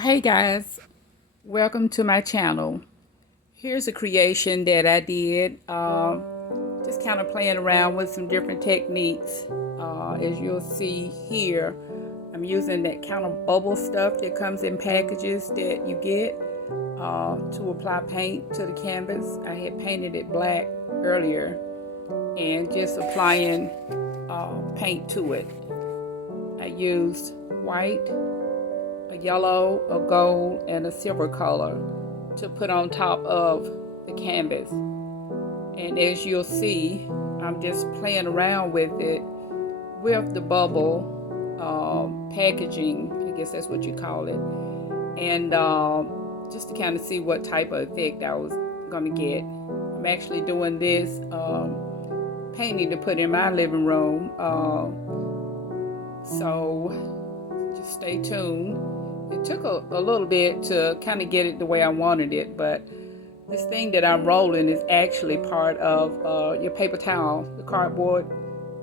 Hey guys, welcome to my channel. Here's a creation that I did, just kind of playing around with some different techniques. As you'll see here, I'm using that kind of bubble stuff that comes in packages that you get to apply paint to the canvas. I had painted it black earlier and just applying paint to it. I used white, a yellow, a gold, and a silver color to put on top of the canvas. And as you'll see, I'm just playing around with it with the bubble packaging, I guess that's what you call it, and just to kind of see what type of effect I was going to get. I'm actually doing this painting to put in my living room, so just stay tuned. It took a little bit to kind of get it the way I wanted it, but this thing that I'm rolling is actually part of your paper towel, the cardboard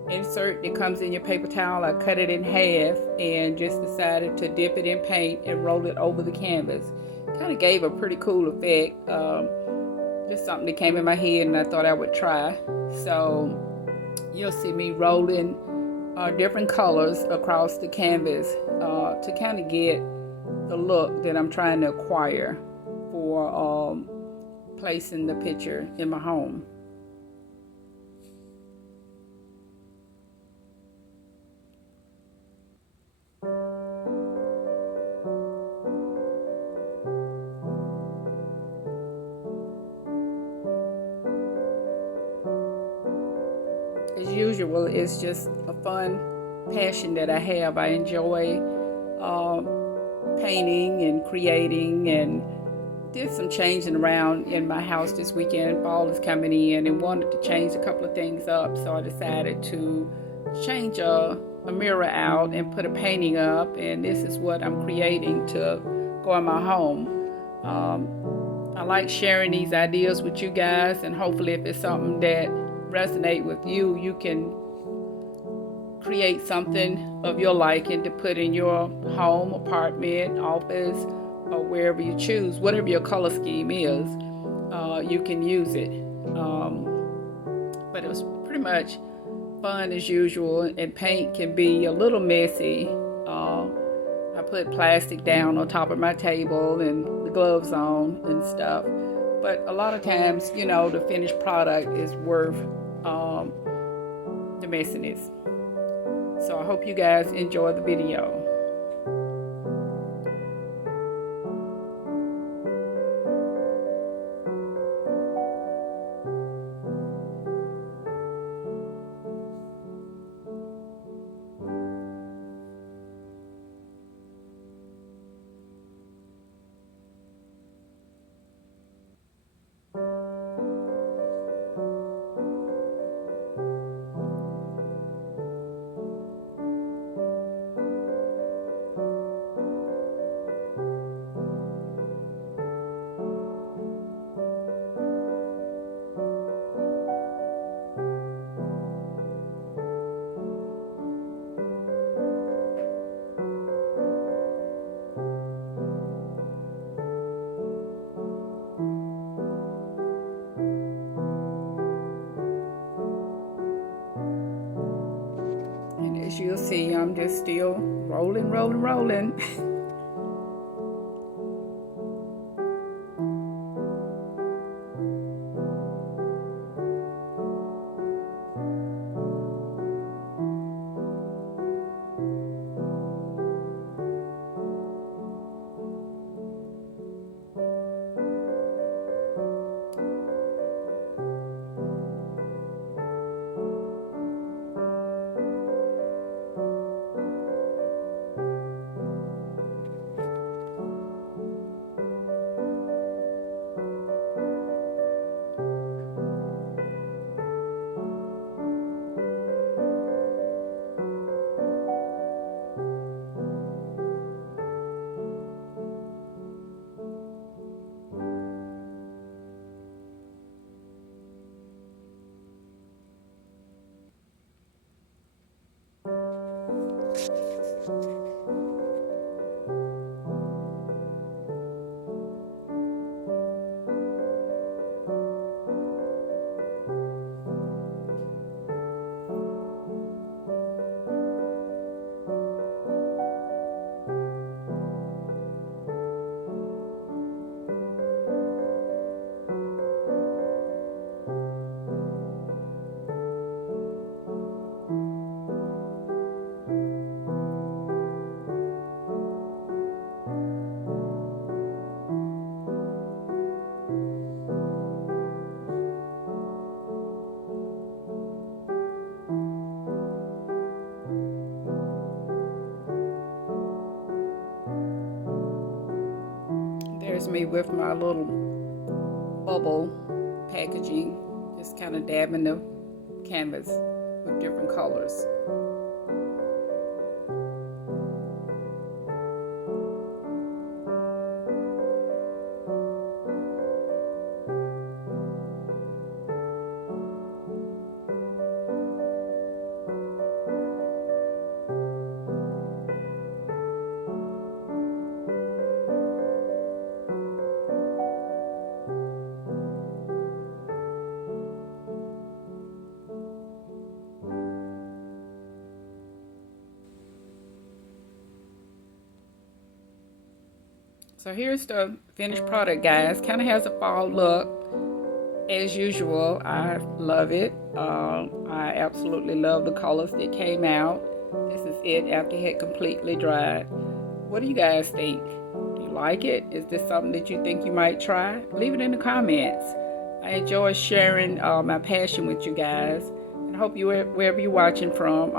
insert that comes in your paper towel. I cut it in half and just decided to dip it in paint and roll it over the canvas. Kind of gave a pretty cool effect. Just something that came in my head and I thought I would try. So you'll see me rolling different colors across the canvas to kind of get the look that I'm trying to acquire for placing the picture in my home. As usual, it's just a fun passion that I have. I enjoy painting and creating, and did some changing around in my house this weekend. Fall is coming in and wanted to change a couple of things up, so I decided to change a mirror out and put a painting up, and this is what I'm creating to go in my home. I like sharing these ideas with you guys, and hopefully if it's something that resonate with you, you can create something of your liking to put in your home, apartment, office, or wherever you choose. Whatever your color scheme is, you can use it. But it was pretty much fun as usual, and paint can be a little messy. I put plastic down on top of my table and the gloves on and stuff. But a lot of times, the finished product is worth the messiness. So I hope you guys enjoy the video. And as you'll see, I'm just still rolling, rolling, rolling. Here's me with my little bubble packaging, just kind of dabbing the canvas with different colors. So here's the finished product, guys. Kind of has a fall look. As usual, I love it. I absolutely love the colors that came out. This is it after it had completely dried. What do you guys think? Do you like it? Is this something that you think you might try? Leave it in the comments. I enjoy sharing my passion with you guys. And I hope you, wherever you're watching from,